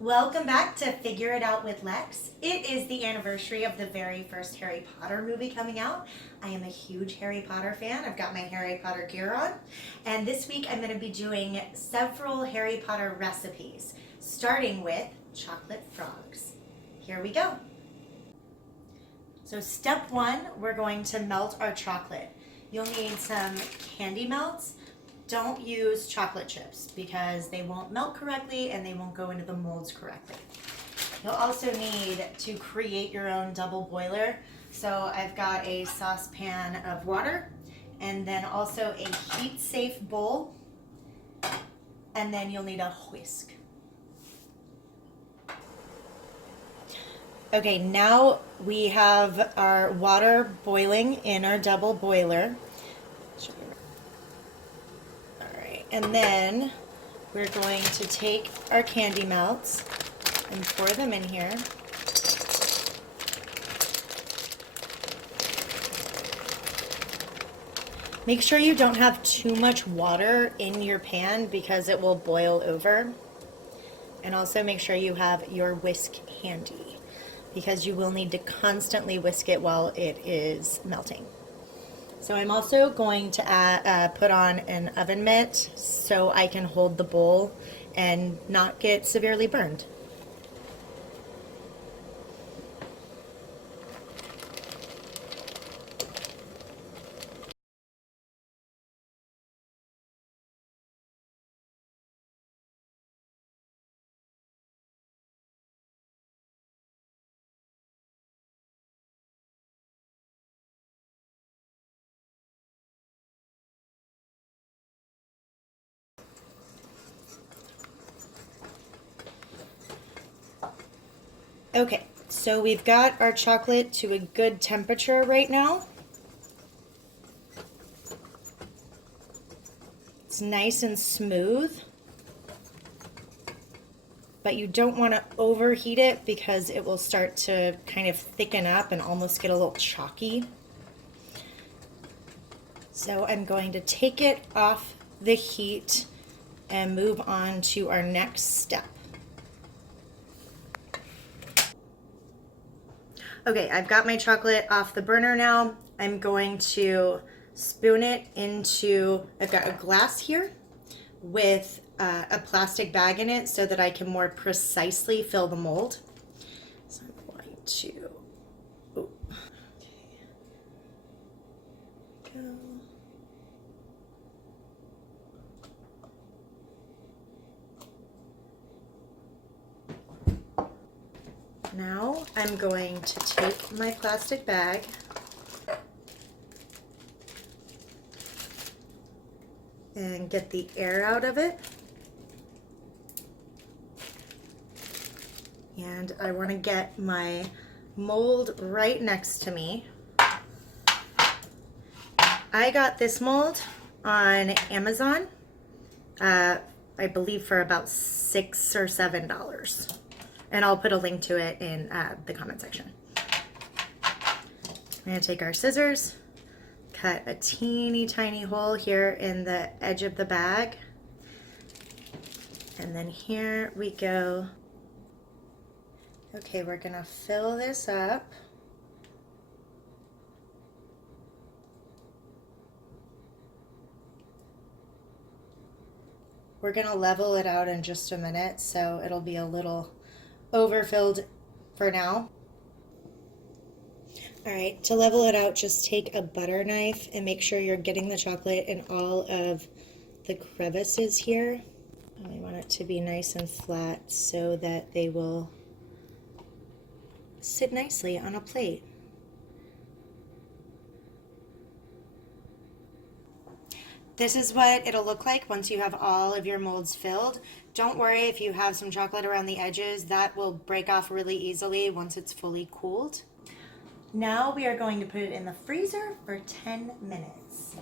Welcome back to Figure It Out with Lex. It is the anniversary of the very first Harry Potter movie coming out. I am a huge Harry Potter fan. I've got my Harry Potter gear on. And this week I'm going to be doing several Harry Potter recipes, starting with chocolate frogs. Here we go. So step one, we're going to melt our chocolate. You'll need some candy melts. Don't use chocolate chips because they won't melt correctly and they won't go into the molds correctly. You'll also need to create your own double boiler. So I've got a saucepan of water and then also a heat safe bowl, and then you'll need a whisk. Okay, now we have our water boiling in our double boiler. And then we're going to take our candy melts and pour them in here. Make sure you don't have too much water in your pan because it will boil over. And also make sure you have your whisk handy because you will need to constantly whisk it while it is melting. So I'm also going to put on an oven mitt so I can hold the bowl and not get severely burned. Okay, so we've got our chocolate to a good temperature right now. It's nice and smooth, but you don't want to overheat it because it will start to kind of thicken up and almost get a little chalky. So I'm going to take it off the heat and move on to our next step. Okay, I've got my chocolate off the burner now. I'm going to spoon it into, I've got a glass here with a plastic bag in it so that I can more precisely fill the mold. So I'm going to, go. Now I'm going to take my plastic bag and get the air out of it. And I want to get my mold right next to me. I got this mold on Amazon, I believe for about $6 or $7. And I'll put a link to it in the comment section. I'm going to take our scissors, cut a teeny tiny hole here in the edge of the bag. And then here we go. Okay, we're going to fill this up. We're going to level it out in just a minute, so it'll be a little overfilled for now. All right, to level it out, just take a butter knife and make sure you're getting the chocolate in all of the crevices here. We want it to be nice and flat so that they will sit nicely on a plate. This is what it'll look like once you have all of your molds filled. Don't worry if you have some chocolate around the edges, that will break off really easily once it's fully cooled. Now we are going to put it in the freezer for 10 minutes.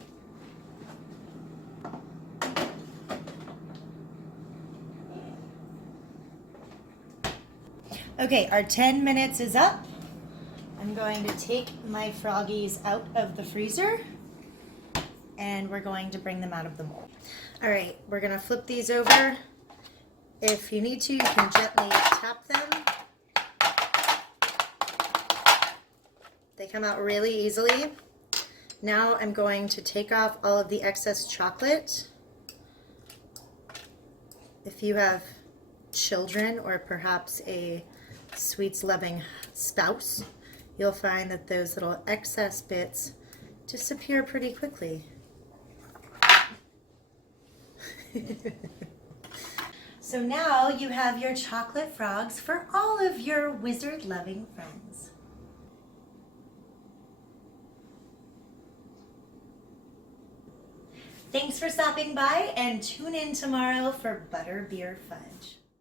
Okay, our 10 minutes is up. I'm going to take my froggies out of the freezer and we're going to bring them out of the mold. All right, we're gonna flip these over If you need to, you can gently tap them. They come out really easily. Now I'm going to take off all of the excess chocolate. If you have children or perhaps a sweets-loving spouse, you'll find that those little excess bits disappear pretty quickly. So now you have your chocolate frogs for all of your wizard-loving friends. Thanks for stopping by, and tune in tomorrow for Butterbeer Fudge.